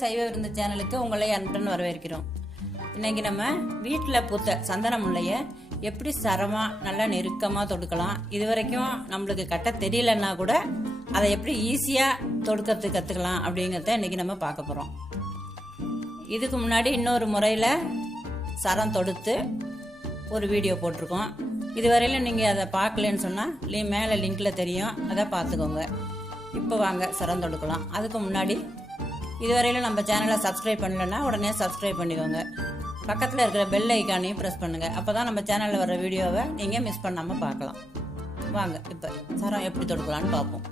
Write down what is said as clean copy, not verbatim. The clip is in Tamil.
சைவ விருந்து சேனலுக்கு உங்களை அன்புடன் வரவேற்கிறோம். இன்னைக்கு நம்ம வீட்டில் பூத்த சந்தன முல்லையை எப்படி சரமாக நல்லா நெருக்கமாக தொடுக்கலாம், இது வரைக்கும் நம்மளுக்கு கட்ட தெரியலன்னா கூட அதை எப்படி ஈஸியாக தொடுக்கிறதுக்கு கற்றுக்கலாம் அப்படிங்கிறத இன்னைக்கு நம்ம பார்க்க போகிறோம். இதுக்கு முன்னாடி இன்னொரு முறையில் சரம் தொடுத்து ஒரு வீடியோ போட்டிருக்கோம். இதுவரையிலும் நீங்கள் அதை பார்க்கலன்னு சொன்னால் மேலே லிங்கில் தெரியும், அதை பார்த்துக்கோங்க. இப்போ வாங்க சரம் தொடுக்கலாம். அதுக்கு முன்னாடி இதுவரையிலும் நம்ம சேனலை சப்ஸ்கிரைப் பண்ணலன்னா உடனே சப்ஸ்கிரைப் பண்ணிக்கோங்க. பக்கத்தில் இருக்கிற பெல் ஐக்கானையும் ப்ரெஸ் பண்ணுங்கள். அப்போ தான் நம்ம சேனலில் வர வீடியோவை நீங்கள் மிஸ் பண்ணாமல் பார்க்கலாம். வாங்க இப்போ சரம் எப்படி தொடுக்கலான்னு பார்ப்போம்.